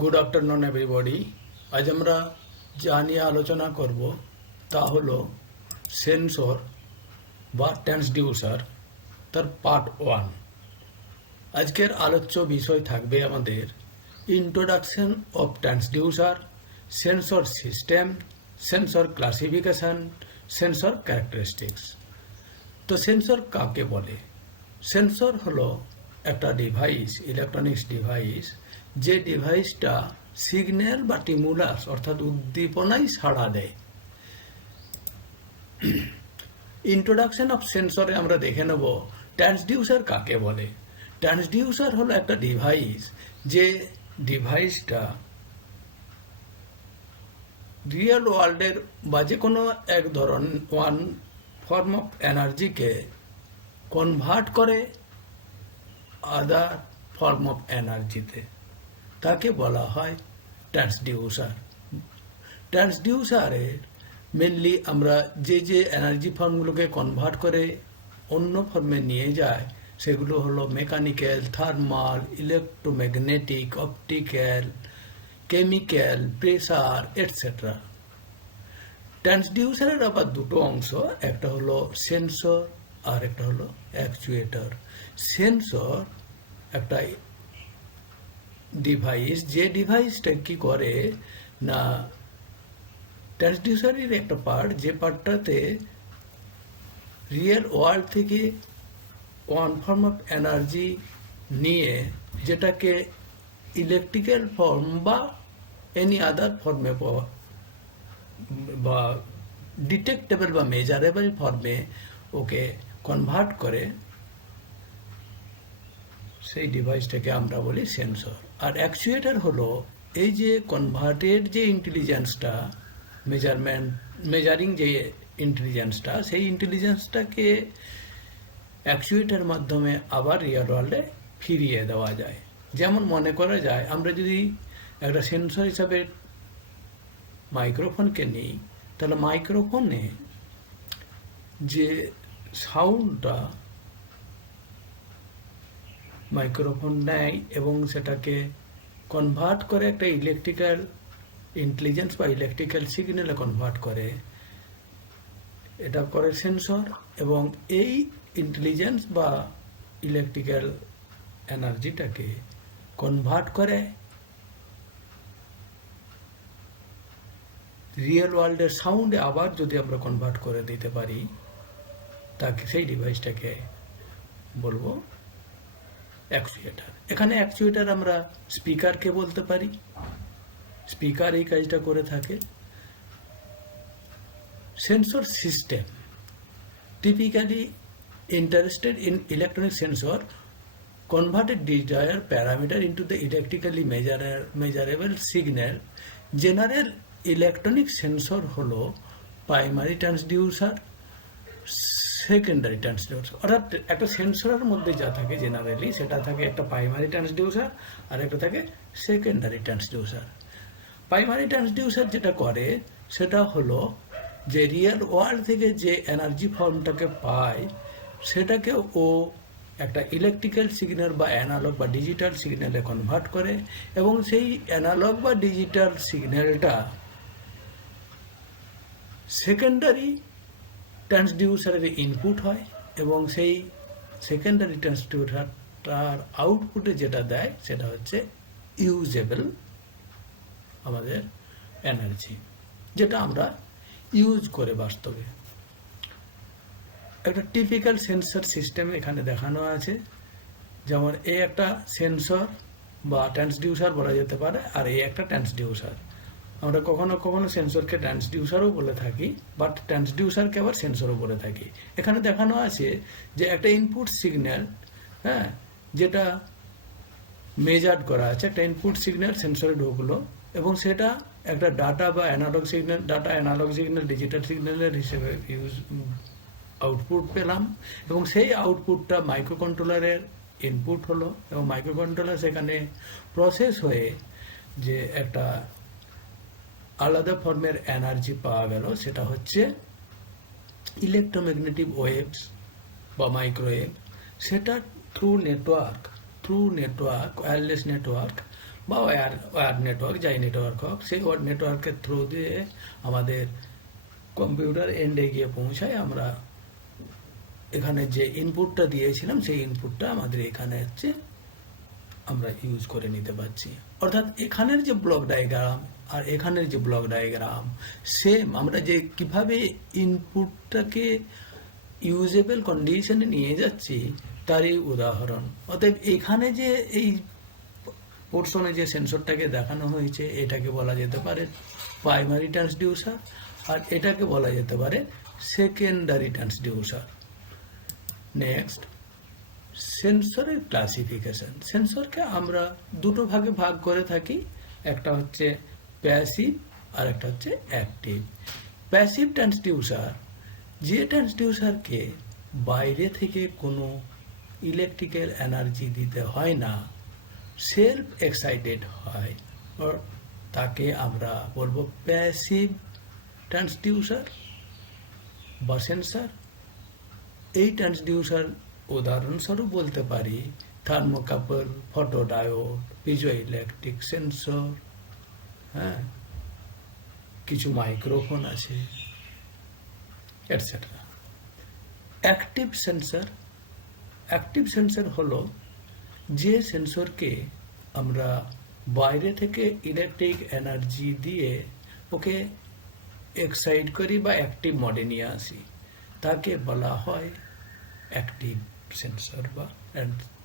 Good afternoon everybody. আজ আমরা যা নিয়ে আলোচনা করব তা হলো সেন্সর বা ট্রান্সডিউসার, তার পার্ট 1। আজকের আলোচ্য বিষয় থাকবে আমাদের introduction of transducer, sensor system, sensor classification, sensor characteristics. তো সেন্সর কাকে বলে? সেন্সর হলো একটা ডিভাইস, ইলেকট্রনিক্স ডিভাইস, যে ডিভাইসটা সিগন্যাল বা টিমুলাস অর্থাৎ উদ্দীপনায় সাড়া দেয়। ইন্ট্রোডাকশন অফ সেন্সরে আমরা দেখে নেব ট্রান্সডিউসার কাকে বলে। ট্রান্সডিউসার হলো একটা ডিভাইস, যে ডিভাইসটা রিয়েল ওয়ার্ল্ডের বা যে কোনো এক ধরনের ওয়ান ফর্ম অফ এনার্জিকে কনভার্ট করে আদার ফর্ম অফ এনার্জিতে, তাকে বলা হয় ট্রান্সডিউসার। ট্রান্সডিউসারের মেনলি আমরা যে এনার্জি ফর্মগুলোকে কনভার্ট করে অন্য ফর্মে নিয়ে যায় সেগুলো হলো mechanical, thermal, electromagnetic, optical, chemical, pressure etcetera. ট্রান্সডিউসারের আবার দুটো অংশ, একটা হলো সেন্সর আর একটা হলো অ্যাকচুয়েটর। সেন্সর একটা ডিভাইস, যে ডিভাইসটা কি করে না, ট্রান্সডিউসারের একটা পার্ট, যে পার্টটাতে রিয়েল ওয়ার্ল্ড থেকে ওয়ান ফর্ম অফ এনার্জি নিয়ে যেটাকে ইলেকট্রিক্যাল ফর্ম বা এনি আদার ফর্মে বা ডিটেক্টেবল বা মেজারেবল ফর্মে ওকে কনভার্ট করে, সেই ডিভাইসটাকে আমরা বলি সেন্সর। আর অ্যাকচুয়েটর হলো এই যে কনভার্টেড যে ইন্টেলিজেন্সটা, মেজারিং যে ইন্টেলিজেন্সটা, সেই ইন্টেলিজেন্সটাকে অ্যাকচুয়েটার মাধ্যমে আবার রিয়েল ওয়ার্ল্ডে ফিরিয়ে দেওয়া যায়। যেমন মনে করা যায়, আমরা যদি একটা সেন্সর হিসাবে মাইক্রোফোনকে নিই, তাহলে মাইক্রোফোনে যে সাউন্ডটা মাইক্রোফোন নেয় এবং সেটাকে কনভার্ট করে একটা ইলেকট্রিক্যাল ইন্টেলিজেন্স বা ইলেকট্রিক্যাল সিগন্যালে কনভার্ট করে, এটা করে সেন্সর। এবং এই ইন্টেলিজেন্স বা ইলেকট্রিক্যাল এনার্জিটাকে কনভার্ট করে রিয়েল ওয়ার্ল্ডের সাউন্ডে আবার যদি আমরা কনভার্ট করে দিতে পারি, তাকে সেই ডিভাইসটাকে বলবো অ্যাকচুয়েটার। এখানে অ্যাকচুয়েটার আমরা স্পিকারকে বলতে পারি, স্পিকার এই কাজটা করে থাকে। Sensor system typically interested in electronic sensor converted desired parameter into the electrically measurable signal. General electronic sensor হলো প্রাইমারি ট্রান্সডিউসার, সেকেন্ডারি ট্রান্সডিউসার। অর্থাৎ একটা সেন্সরের মধ্যে যা থাকে জেনারেলি, সেটা থাকে একটা প্রাইমারি ট্রান্সডিউসার আর একটা থাকে সেকেন্ডারি ট্রান্সডিউসার। প্রাইমারি ট্রান্সডিউসার যেটা করে সেটা হলো যে রিয়েল ওয়ার্ল্ড থেকে যে এনার্জি ফর্মটাকে পায় সেটাকে ও একটা ইলেকট্রিক্যাল সিগন্যাল বা অ্যানালগ বা ডিজিটাল সিগন্যালে কনভার্ট করে, এবং সেই অ্যানালগ বা ডিজিটাল সিগন্যালটা সেকেন্ডারি ট্রান্সডিউসারের ইনপুট হয়, এবং সেই সেকেন্ডারি ট্রান্সডিউসারটার আউটপুটে যেটা দেয় সেটা হচ্ছে ইউজেবল আমাদের এনার্জি, যেটা আমরা ইউজ করে বাস্তবে। একটা টিপিক্যাল সেন্সর সিস্টেম এখানে দেখানো আছে, যেমন এই একটা সেন্সর বা ট্রান্সডিউসার বলা যেতে পারে, আর এই একটা ট্রান্সডিউসার। আমরা কখনো কখনো সেন্সরকে ট্রান্সডিউসারও বলে থাকি, বাট ট্রান্সডিউসারকে আবার সেন্সরও বলে থাকি। এখানে দেখানো আছে যে একটা ইনপুট সিগন্যাল, হ্যাঁ, যেটা মেজার্ড করা আছে, একটা ইনপুট সিগন্যাল সেন্সরে ঢুকলো এবং সেটা একটা ডাটা বা analog signal, data analog signal digital সিগন্যালের হিসেবে আউটপুট পেলাম, এবং সেই আউটপুটটা মাইক্রো কন্ট্রোলারের ইনপুট হলো, এবং মাইক্রো কন্ট্রোলার সেখানে প্রসেস হয়ে যে একটা আলাদা ফর্মের এনার্জি পাওয়া গেল, সেটা হচ্ছে ইলেকট্রোম্যাগনেটিক ওয়েভস বা মাইক্রোওয়েভ। সেটা থ্রু নেটওয়ার্ক ওয়্যারলেস নেটওয়ার্ক বা ওয়্যার নেটওয়ার্ক, যাই নেটওয়ার্ক হোক, সেই নেটওয়ার্কের থ্রু দিয়ে আমাদের কম্পিউটার এন্ডে গিয়ে পৌঁছায়। আমরা এখানে যে ইনপুটটা দিয়েছিলাম সেই ইনপুটটা আমাদের এখানে হচ্ছে আমরা ইউজ করে নিতে পারছি। অর্থাৎ এখানের যে ব্লক ডায়াগ্রাম আর এখানের যে ব্লক ডায়াগ্রাম সেম, আমরা যে কিভাবে ইনপুটটাকে ইউজেবল কন্ডিশনে নিয়ে যাচ্ছি তারই উদাহরণ। অতএব এখানে যে এই পোর্শনে যে সেন্সরটাকে দেখানো হয়েছে এটাকে বলা যেতে পারে প্রাইমারি ট্রান্সডিউসার, আর এটাকে বলা যেতে পারে সেকেন্ডারি ট্রান্সডিউসার। নেক্সট, সেন্সরের ক্লাসিফিকেশন। সেন্সরকে আমরা দুটো ভাগে ভাগ করে থাকি, একটা হচ্ছে প্যাসিভ আর একটা হচ্ছে অ্যাক্টিভ। প্যাসিভ ট্রান্সডিউসার, যে ট্রান্সডিউসারকে বাইরে থেকে কোনো ইলেকট্রিক্যাল এনার্জি দিতে হয় না, সেলফ এক্সাইটেড হয়, তাকে আমরা বলবো প্যাসিভ ট্রান্সডিউসার বা সেন্সর। এই ট্রান্সডিউসার উদাহরণস্বরূপ বলতে পারি থার্মোকাপল, ফটোডায়োড, পিজো ইলেকট্রিক সেন্সর, হ্যাঁ, কিছু মাইক্রোফোন আছে, etcetera. Active sensor, active sensor হলো যে সেন্সরকে আমরা বাইরে থেকে ইলেকট্রিক এনার্জি দিয়ে ওকে এক্সাইট করি বা অ্যাক্টিভ মোডে নিয়ে আসি, তাকে বলা হয় অ্যাক্টিভ সেন্সর বা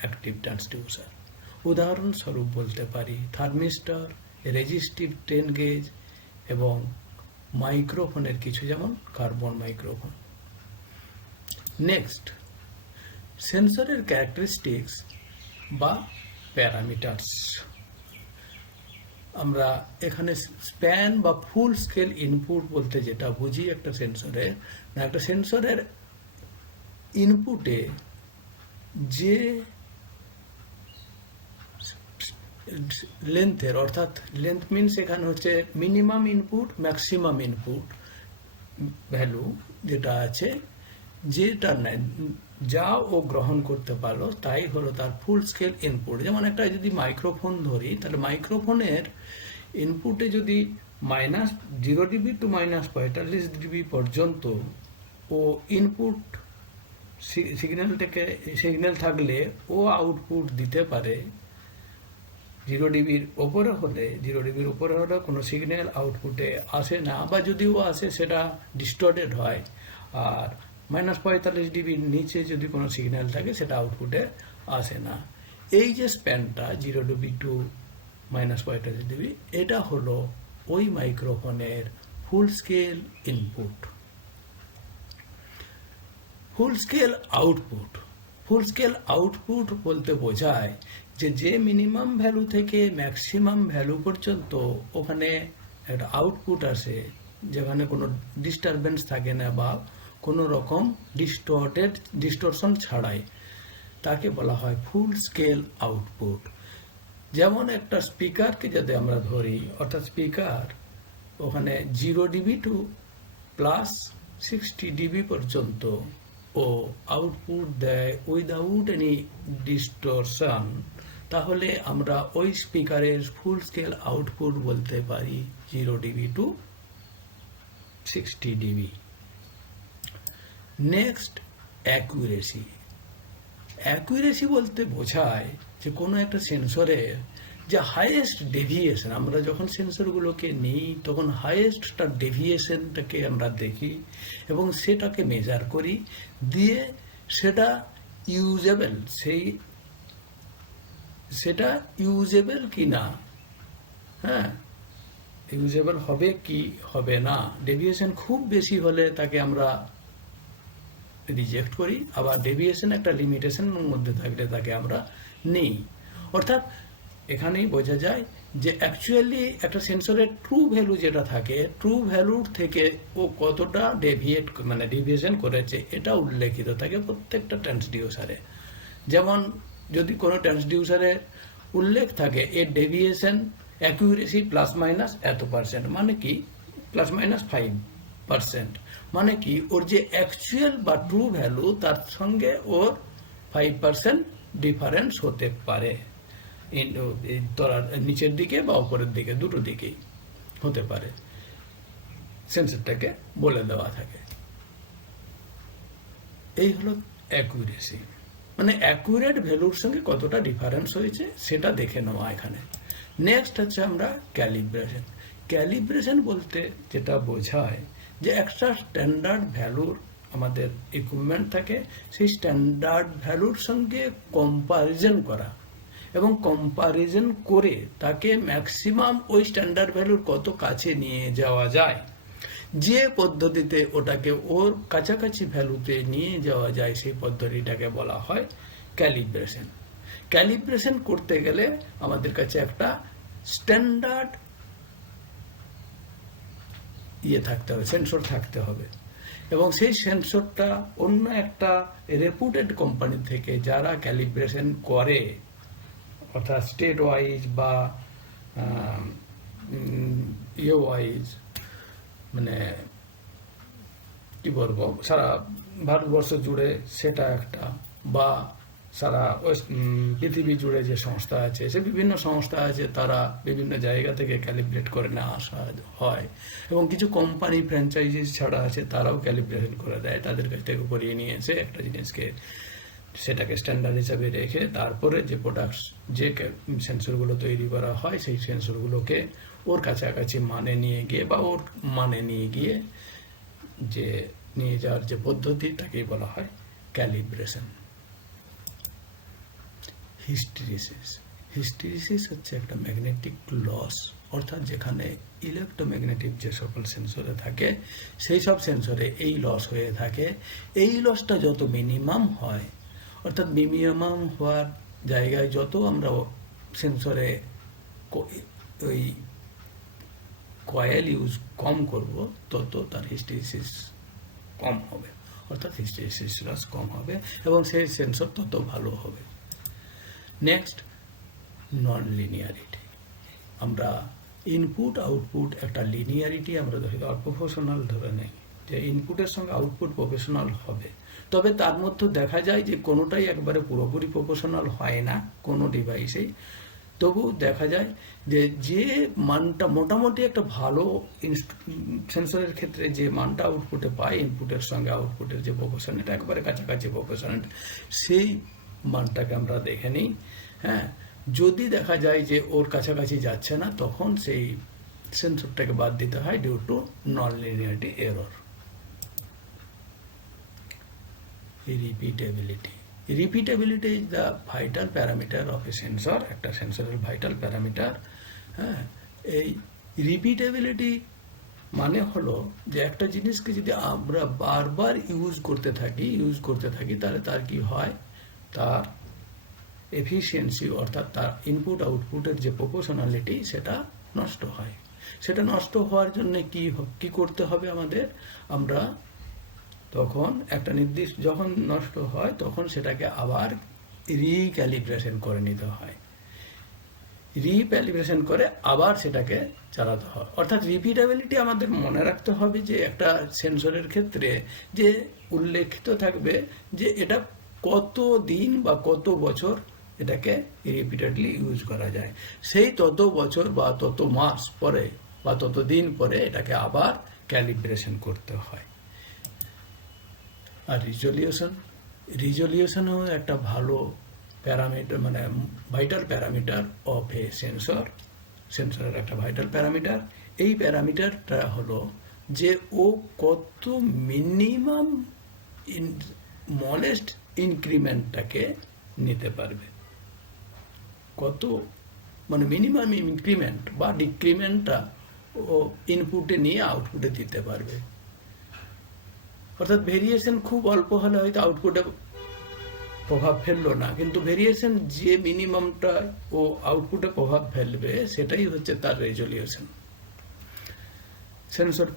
অ্যাক্টিভ ট্রান্সডিউসার। উদাহরণস্বরূপ বলতে পারি থার্মিস্টর, রেজিস্টিভ টেন গেজ এবং মাইক্রোফোনের কিছু, যেমন কার্বন মাইক্রোফোন। নেক্সট, সেন্সরের ক্যারেক্টারিস্টিক্স বা প্যারামিটার্স। আমরা এখানে স্প্যান বা ফুল স্কেল ইনপুট বলতে যেটা বুঝি একটা সেন্সরের, না একটা সেন্সরের ইনপুটে যে লেন্থের, অর্থাৎ লেন্থ মিনস এখানে হচ্ছে minimum input, maximum input value যেটা আছে, যেটা যা ও গ্রহণ করতে পারলো তাই হলো তার ফুল স্কেল ইনপুট। যেমন একটা যদি মাইক্রোফোন ধরি, তাহলে মাইক্রোফোনের ইনপুটে যদি -0 dB টু -45 dB পর্যন্ত ও ইনপুট সিগন্যাল থাকলে ও আউটপুট দিতে পারে। 0 dBর ওপরে হলে, 0 dBর উপরে হলে কোনো সিগন্যাল আউটপুটে আসে না, বা যদিও আসে সেটা ডিস্টর্টেড হয়। আর -45 dBর নিচে যদি কোনো সিগন্যাল থাকে সেটা আউটপুটে আসে না। এই যে স্প্যানটা 0 dB টু -45 dB, এটা হলো ওই মাইক্রোফোনের full scale input. Full scale output, full scale output বলতে বোঝায় যে মিনিমাম ভ্যালু থেকে ম্যাক্সিমাম ভ্যালু পর্যন্ত ওখানে একটা আউটপুট আসে, যেখানে কোনো ডিস্টারবেন্স থাকে না বা কোনো রকম ডিস্টরশন ছাড়াই, তাকে বলা হয় ফুল স্কেল আউটপুট। যেমন একটা স্পিকারকে যদি আমরা ধরি, অর্থাৎ স্পিকার ওখানে 0 dB টু +60 dB পর্যন্ত ও আউটপুট দেয় উইদাউট এনি ডিস্টরশন, তাহলে আমরা ওই স্পিকারের ফুল স্কেল আউটপুট বলতে পারি 0 dB to 60 dB। Next, accuracy. Accuracy বলতে বোঝায় যে কোনো একটা সেন্সরের যে হাইয়েস্ট ডেভিয়েশন, আমরা যখন সেন্সরগুলোকে নিই তখন হাইয়েস্টটা ডেভিয়েশনটাকে আমরা দেখি এবং সেটাকে মেজার করি, দিয়ে সেটা ইউজেবল, সেটা ইউজেবল কি না, হ্যাঁ, ইউজেবল হবে কি হবে না। ডেভিয়েশন খুব বেশি হলে তাকে আমরা রিজেক্ট করি, আবার ডেভিয়েশন একটা লিমিটেশনের মধ্যে থাকলে তাকে আমরা নেই। অর্থাৎ এখানেই বোঝা যায় যে অ্যাকচুয়ালি একটা সেন্সরের ট্রু ভ্যালু যেটা থাকে, ট্রু ভ্যালুর থেকে ও কতটা ডেভিয়েশন করেছে এটা উল্লেখিত থাকে প্রত্যেকটা ট্রান্সডিউসারে। যেমন যদি কোনো ট্রান্সডিউসারের উল্লেখ থাকে এর ডেভিয়েশন অ্যাকুরেসি ± এত %, মানে কি ±5%, মানে কি ওর যে অ্যাকচুয়াল বা ট্রু ভ্যালু তার সঙ্গে ওর 5% ডিফারেন্স হতে পারে। তলার নিচের দিকে বা উপরের দিকে, দুটো দিকেই হতে পারে, সেন্সরটাকে বলে দেওয়া থাকে। এই হলো অ্যাকুরেসি, মানে অ্যাকুরেট ভ্যালুর সঙ্গে কতটা ডিফারেন্স হয়েছে সেটা দেখে নেওয়া এখানে। নেক্সট হচ্ছে আমরা ক্যালিব্রেশন। ক্যালিব্রেশন বলতে যেটা বোঝায় যে একটা স্ট্যান্ডার্ড ভ্যালুর আমাদের ইকুইপমেন্ট থাকে, সেই স্ট্যান্ডার্ড ভ্যালুর সঙ্গে কম্পারিজন করা, এবং কম্পারিজন করে তাকে ম্যাক্সিমাম ওই স্ট্যান্ডার্ড ভ্যালুর কত কাছে নিয়ে যাওয়া যায়, যে পদ্ধতিতে ওটাকে ওর কাছাকাছি ভ্যালুতে নিয়ে যাওয়া যায় সেই পদ্ধতিটাকে বলা হয় ক্যালিব্রেশন। ক্যালিব্রেশন করতে গেলে আমাদের কাছে একটা স্ট্যান্ডার্ড থাকতে হবে, সেন্সর থাকতে হবে, এবং সেই সেন্সরটা অন্য একটা রেপুটেড কোম্পানি থেকে যারা ক্যালিব্রেশন করে, অর্থাৎ স্টেট ওয়াইজ বা ওয়াইজ, মানে কি বলবো, সারা ভারতবর্ষ জুড়ে সেটা একটা, বা সারা পৃথিবী জুড়ে যে সংস্থা আছে, সে বিভিন্ন সংস্থা আছে, তারা বিভিন্ন জায়গা থেকে ক্যালিব্রেট করে নেওয়া আসা হয়, এবং কিছু কোম্পানি ফ্র্যাঞ্চাইজিস ছাড়া আছে, তারাও ক্যালিব্রেশন করে দেয়, তাদের কাছ থেকে করিয়ে নিয়ে এসে একটা জিনিসকে সেটাকে স্ট্যান্ডার্ড হিসাবে রেখে তারপরে যে প্রোডাক্টস, যে সেন্সরগুলো তৈরি করা হয়, সেই সেন্সরগুলোকে ওর কাছাকাছি মানে নিয়ে গিয়ে বা ওর মানে নিয়ে গিয়ে যে নিয়ে যাওয়ার যে পদ্ধতি, তাকেই বলা হয় ক্যালিব্রেশন। হিস্টেরিসিস। হিস্টেরিসিস হচ্ছে একটা ম্যাগনেটিক লস, অর্থাৎ যেখানে ইলেকট্রোম্যাগনেটিক যে সকল সেন্সরে থাকে সেই সব সেন্সরে এই লস হয়ে থাকে। এই লসটা যত মিনিমাম হয়, অর্থাৎ মিনিমাম হওয়ার জায়গায় যত আমরা সেন্সরে ওই কয়েল ইউজ কম করব, তত তার হিস্টেরিসিস কম হবে, অর্থাৎ হিস্টেরিসিস লস কম হবে, এবং সেই সেন্সর তত ভালো হবে। নেক্সট, নন লিনিয়ারিটি। আমরা ইনপুট আউটপুট একটা লিনিয়ারিটি আমরা ধরি, প্রফেশনাল ধরে নেই যে ইনপুটের সঙ্গে আউটপুট প্রফেশনাল হবে, তবে তার মধ্যে দেখা যায় যে কোনোটাই একবারে পুরোপুরি প্রফেশনাল হয় না কোনো ডিভাইসেই। তবু দেখা যায় যে মানটা মোটামুটি একটা ভালো সেন্সরের ক্ষেত্রে যে মানটা আউটপুটে পায়, ইনপুটের সঙ্গে আউটপুটের যে প্রপোর্শন, এটা একবারে কাছাকাছি প্রপোর্শন, সেই মানটাকে আমরা দেখে নিই। হ্যাঁ, যদি দেখা যায় যে ওর কাছাকাছি যাচ্ছে না, তখন সেই সেন্সরটাকে বাদ দিতে হয় due to non linearity error. Repeatability. Repeatability is the vital parameter of a sensor, একটা সেন্সরের ভাইটাল প্যারামিটার। হ্যাঁ, এই রিপিটেবিলিটি মানে হলো যে একটা জিনিসকে যদি আমরা বারবার ইউজ করতে থাকি তাহলে তার কি হয়, তার এফিসিয়েন্সি, অর্থাৎ তার ইনপুট আউটপুটের যে প্রপোর্শনালিটি, সেটা নষ্ট হয়। সেটা নষ্ট হওয়ার জন্য কি করতে হবে আমাদের, আমরা তখন একটা নির্দিষ্ট যখন নষ্ট হয় তখন সেটাকে আবার রিক্যালিব্রেশন করে নিতে হয়, রিক্যালিব্রেশন করে আবার সেটাকে চালাতে হয়। অর্থাৎ রিপিটেবিলিটি আমাদের মনে রাখতে হবে যে একটা সেন্সরের ক্ষেত্রে যে উল্লেখিত থাকবে যে এটা কত দিন বা কত বছর এটাকে রিপিটেডলি ইউজ করা যায়, সেই তত বছর বা তত মাস পরে বা তত দিন পরে এটাকে আবার ক্যালিব্রেশন করতে হয়। আর রিজলিউশনও একটা ভালো প্যারামিটার, মানে ভাইটাল প্যারামিটার অফ এ সেন্সরের একটা ভাইটাল প্যারামিটার। এই প্যারামিটারটা হলো যে ও কত মিনিমাম স্মলেস্ট ইনক্রিমেন্টটাকে নিতে পারবে, কত মানে মিনিমাম ইনক্রিমেন্ট বা ডিক্রিমেন্টটা ও ইনপুটে নিয়ে আউটপুটে দিতে পারবে। অর্থাৎ ভেরিয়েশন খুব অল্প হলে হয়তো আউটপুটে প্রভাব ফেললো না, কিন্তু ভেরিয়েশন যে মিনিমামটা ও আউটপুটে প্রভাব ফেলবে সেটাই হচ্ছে তার রেজলিউশন।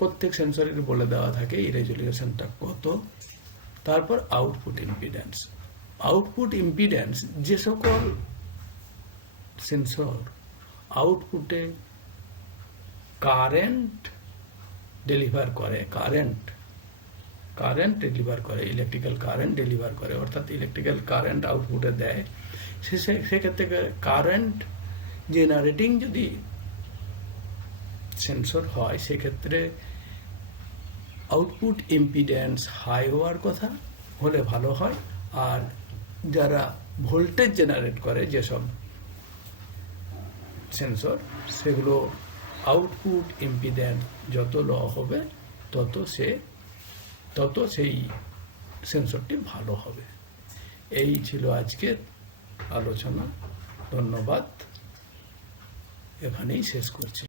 প্রত্যেক সেন্সরের বলে দেওয়া থাকে এই রেজলিউশনটা কত। তারপর আউটপুট ইম্পিডেন্স, যে সকল সেন্সর আউটপুটে কারেন্ট ডেলিভার করে, ইলেকট্রিক্যাল কারেন্ট ডেলিভার করে, অর্থাৎ ইলেকট্রিক্যাল কারেন্ট আউটপুটে দেয়, সেক্ষেত্রে কারেন্ট জেনারেটিং যদি সেন্সর হয় সেক্ষেত্রে আউটপুট ইম্পিডেন্স হাই হওয়ার কথা হলে ভালো হয়, আর যারা ভোল্টেজ জেনারেট করে যেসব সেন্সর সেগুলো আউটপুট ইম্পিডেন্স যত লো হবে তত সেই সেন্সরটি ভালো হবে। এই ছিল আজকের আলোচনা। ধন্যবাদ, এখানেই শেষ করছি।